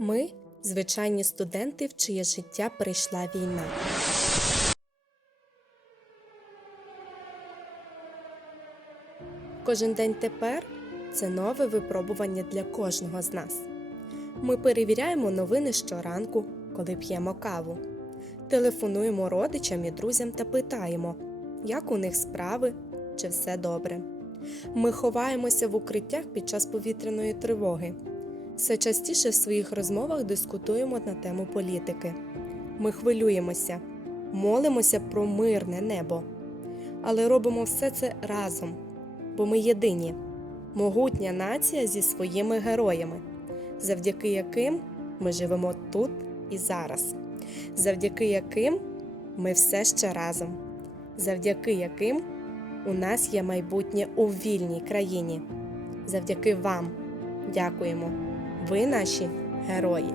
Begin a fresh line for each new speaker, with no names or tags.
Ми звичайні студенти, в чиє життя прийшла війна. Кожен день тепер це нове випробування для кожного з нас. Ми перевіряємо новини щоранку, коли п'ємо каву. Телефонуємо родичам і друзям та питаємо, як у них справи, чи все добре. Ми ховаємося в укриттях під час повітряної тривоги. Все частіше в своїх розмовах дискутуємо на тему політики. Ми хвилюємося, молимося про мирне небо. Але робимо все це разом, бо ми єдині, могутня нація зі своїми героями, завдяки яким ми живемо тут і зараз, завдяки яким ми все ще разом, завдяки яким у нас є майбутнє у вільній країні. Завдяки вам. Дякуємо. Ви наші герої.